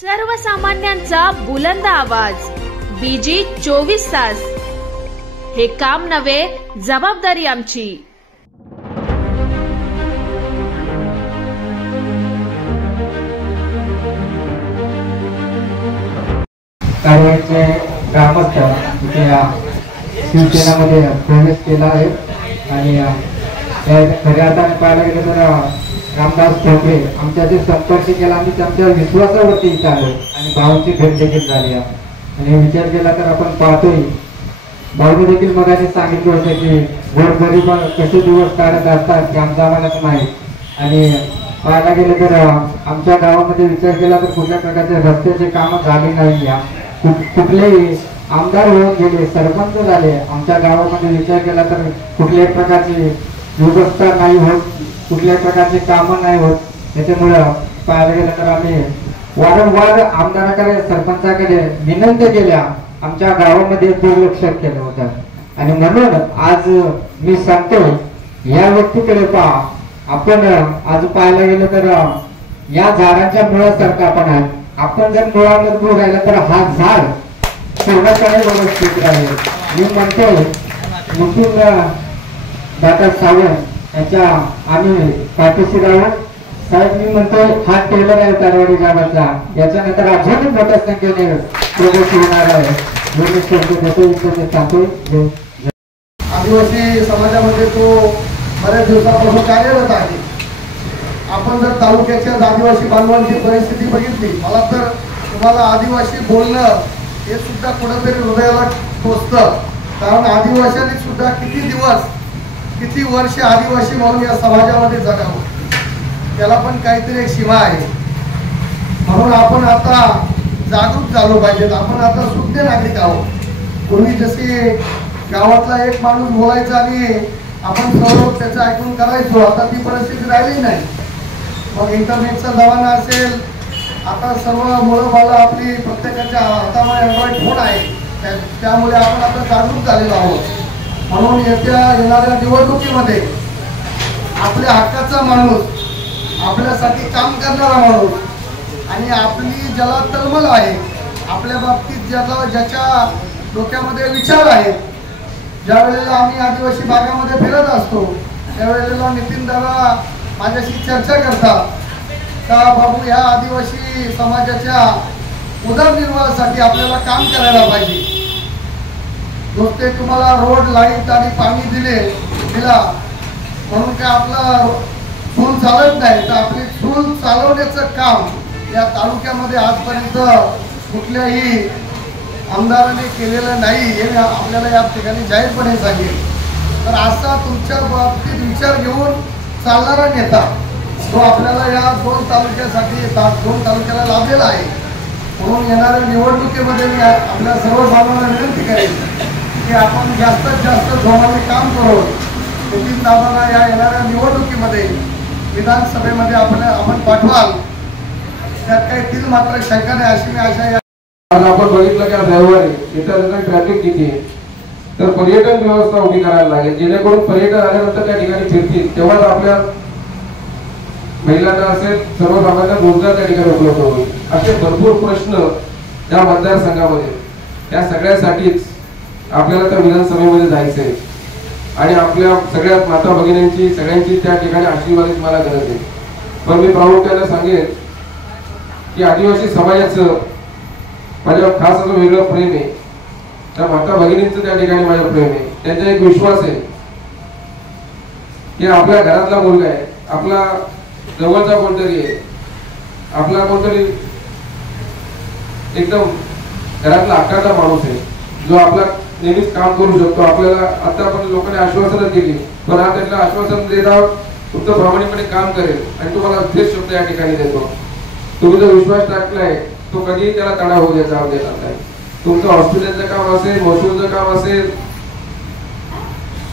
सर्वसामान्यांचा बुलंद आवाज, बीजी 24 तास. हे काम नव्हे, जबाबदारी आमची. कारवाईचे ग्रामस्थ शिवसेनेमध्ये प्रवेश केला आहे आणि खऱ्या अर्थाने पाहायला गेलं तर रामदास ठोकरे आमच्याशी संपर्क केला. आम्ही त्यांच्या विश्वासावरती इथं आलो आणि भाऊंची भेट देखील झाली आहे. आणि विचार केला तर आपण पाहतोय, भाऊने देखील मगाशी सांगितलं होतं की गोरगरीब कसे दिवस काढत असतात की आमच्या आम्हालाच माहीत. आणि पाहायला गेलं तर आमच्या गावामध्ये विचार केला तर कुठल्या प्रकारचे रस्त्याचे कामं झाली नाही. कुठलेही आमदार होऊन गेले, सरपंच झाले, आमच्या गावामध्ये विचार केला तर कुठल्याही प्रकारची व्यवस्था नाही होत, कुठल्याही प्रकारचे कामं नाही होत. त्याच्यामुळं पाहायला गेलं तर आम्ही वारंवार आमदाराकडे सरपंचाकडे विनंती केल्या, आमच्या गावामध्ये दुर्लक्ष केलं होतं. आणि म्हणून आज मी सांगतो, या व्यक्तीकडे पहा. आपण आज पाहायला गेलं तर या झाडाच्या मुळासारखं आपण आहे. आपण जर मुळामध्ये राहिला तर हा झाड पूर्णपणे व्यवस्थित राहील. मी म्हणतो नितीन दादा सावंत यांच्या आम्ही पाठीशी राहू. साहेब मी म्हणतो हा टेलर आहे कारवाडी गावाचा, याच्यानंतर अजून मोठ्या संख्येने प्रवेश होणार आहे. आदिवासी समाजामध्ये तो बऱ्याच दिवसापासून कार्यरत आहे. आपण जर तालुक्याच्या आदिवासी बांधवांची परिस्थिती बघितली, मला तर तुम्हाला आदिवासी बोलणं हे सुद्धा कुठेतरी हृदयाला टोचतं. कारण आदिवासींनी सुद्धा किती दिवस किती वर्ष आदिवासी म्हणून या समाजामध्ये जगावं, त्याला पण काहीतरी एक सीमा आहे. म्हणून आपण आता जागरूक झालो पाहिजेत. आपण आता शुद्ध नागरिक आहोत. पूर्वी जशी गावातला एक माणूस बोलायचा आणि आपण सर्व त्याचं ऐकून करायचो, आता ती परिस्थिती राहिली नाही. मग इंटरनेटचा जमाना असेल, आता सर्व मुलं बाळं आपली प्रत्येकाच्या हातामध्ये अँड्रॉइड फोन आहे, त्यामुळे आपण आता जागरूक झालेलो आहोत. म्हणून येणाऱ्या निवडणुकीमध्ये आपल्या हक्काचा माणूस, आपल्यासाठी काम करणारा माणूस आणि आपली ज्याला तळमळ आहे, आपल्या बाबतीत ज्याच्या डोक्यामध्ये विचार आहेत, ज्या वेळेला आम्ही आदिवासी भागामध्ये फिरत असतो त्यावेळेला नितीन दादा माझ्याशी चर्चा करतात का बाबू या आदिवासी समाजाच्या उदरनिर्वाहासाठी आपल्याला काम करायला पाहिजे. नुसते तुम्हाला रोड लाईट आणि पाणी दिला म्हणून काय आपला चूल चालत नाही, तर आपली चूल चालवण्याचं काम या तालुक्यामध्ये आजपर्यंत कुठल्याही आमदाराने केलेलं नाही हे आपल्याला या ठिकाणी जाहीरपणे सांगेल. तर असा तुमच्या बाबतीत विचार घेऊन चालणारा नेता तो आपल्याला या दोन तालुक्याला लाभलेला आहे. म्हणून येणाऱ्या निवडणुकीमध्ये मी आपल्या सर्व बांधवांना विनंती करेन की आपण जास्तीत जास्त जोमाने काम करून नितीन दादांना या येणाऱ्या निवडणुकीमध्ये विधानसभेमध्ये आपण पाठवाल, त्यात काही तीन मात्र शंका नाही अशी मी आशा. आज आपण बघितलं की आज रविवारी इथं ट्रॅफिक किती आहे, तर पर्यटन व्यवस्था उभी करायला लागेल, जेणेकरून पर्यटन आल्यानंतर त्या ठिकाणी फिरतील, तेव्हाच आपल्या महिलांना असेल सर्वसामान्य रोजगार त्या ठिकाणी उपलब्ध होईल. असे भरपूर प्रश्न त्या मतदारसंघामध्ये, त्या सगळ्यासाठीच आपल्याला त्या विधानसभेमध्ये जायचंय आणि आपल्या सगळ्या माता भगिनींची सगळ्यांची त्या ठिकाणी आशीर्वादाची मला गरज आहे. पण मी प्रामुख्याने सांगेन की आदिवासी समाजाचं माझ्यावर खास असं वेगळं प्रेम आहे. त्या माता भगिनींचं त्या ठिकाणी माझं प्रेम आहे. त्यांचा एक विश्वास आहे की आपल्या घरातला मुलगा आहे, आपला जवळचा कोणतरी आहे, आपला कोणतरी एकदम घरातला हक्काचा माणूस आहे, जो आपला नेहमीच काम करू शकतो. आपल्याला आतापर्यंत लोकांनी आश्वासनं दिली, पण हा त्यातलं आश्वासन देता तुमचं प्रामाणिकपणे काम करेल आणि तुम्हाला तेच शब्द या ठिकाणी देतो. तुम्ही जो विश्वास टाकलाय तो कधीही त्याला तडा होऊ देणार नाही. तुमचं हॉस्पिटलचं काम असेल, महसूलचं काम असेल,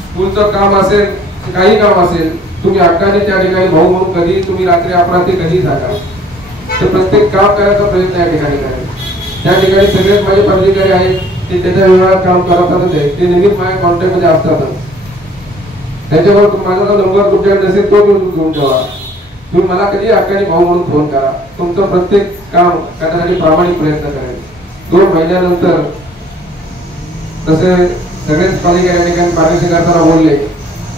स्कूलचं काम असेल, काही काम असेल, तुम्ही हक्काने त्या ठिकाणी भाऊ म्हणून कधी तुम्ही रात्री अपरात्री कधी जागा, तर प्रत्येक काम करायचा प्रयत्न या ठिकाणी करेल. त्या ठिकाणी सगळेच माझे पदाधिकारी आहेत, ते त्याच्या विभागात काम करतातच आहे, ते नेहमीच माझ्या कॉन्टॅक्टमध्ये असतातच. त्याच्यावर माझा जो नंबर तुमच्याकडे असेल तो घेऊन ठेवा. तुम्ही मला कधी हक्काने भाऊ म्हणून फोन करा. तुमचं प्रत्येक काम करण्यासाठी प्रामाणिक प्रयत्न करेल. 2 महिन्यानंतर तसे सगळेच पालिका या ठिकाणी मार्गदर्शन करताना बोलले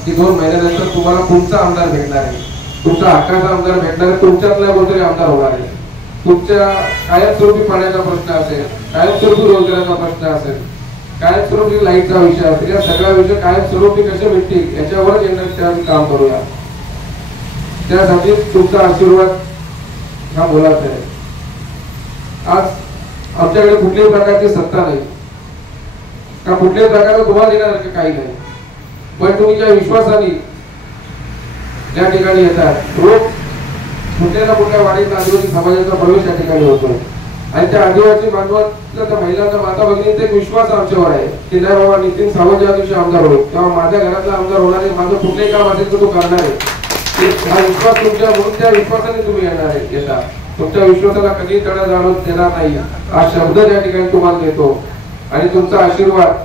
की 2 महिन्यानंतर तुम्हाला तुमचा आमदार भेटणार आहे, तुमचा हक्काचा आमदार भेटणार आहे, तुमच्यातला कोणतरी आमदार होणार आहे. तुमच्या कायमस्वरूपी पाण्याचा प्रश्न असेल, कायमस्वरूपी रोजगाराचा प्रश्न असेल, कायमस्वरूपी लाईटचा विषय असेल, या सगळ्या विषय कायमस्वरूपी कसे भेटतील याच्यावरच येणार काम करूया. त्यासाठी तुमचा आशीर्वाद हा बोलायचा आहे. आज आमच्याकडे कुठल्याही प्रकारची सत्ता नाही का कुठल्याही प्रकारचं तुम्हाला देण्यासारखं काही नाही, पण तुम्ही ज्या विश्वासाने या ठिकाणी येतात, रोज कुठल्या ना कुठल्या वाडीत आदिवासी समाजाचा प्रवेश या ठिकाणी होतो आणि त्या आदिवासी बांधवांचा त्या महिलांचा माता भगिनींचा एक विश्वास आमच्यावर आहे की नाही बाबा नितीन सावंत ज्या दिवशी आमदार होईल तेव्हा माझ्या घरातला आमदार होणार आहे, माझं कुठलंही काम असेल तर तो करणार आहे. हा विश्वास तुमच्या म्हणून त्या विश्वासाने तुम्ही येणार आहे. येता तुमच्या विश्वासाला कधी तडा जाणून देणार नाही हा शब्द त्या ठिकाणी तुम्हाला देतो आणि तुमचा आशीर्वाद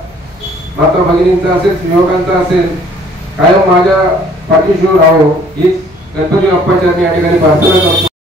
माता भगिनींचा असेल, युवकांचा असेल, कायम माझ्या पाठीशी राहो हीच गणपती बाप्पाच्या या ठिकाणी प्रार्थना करतो.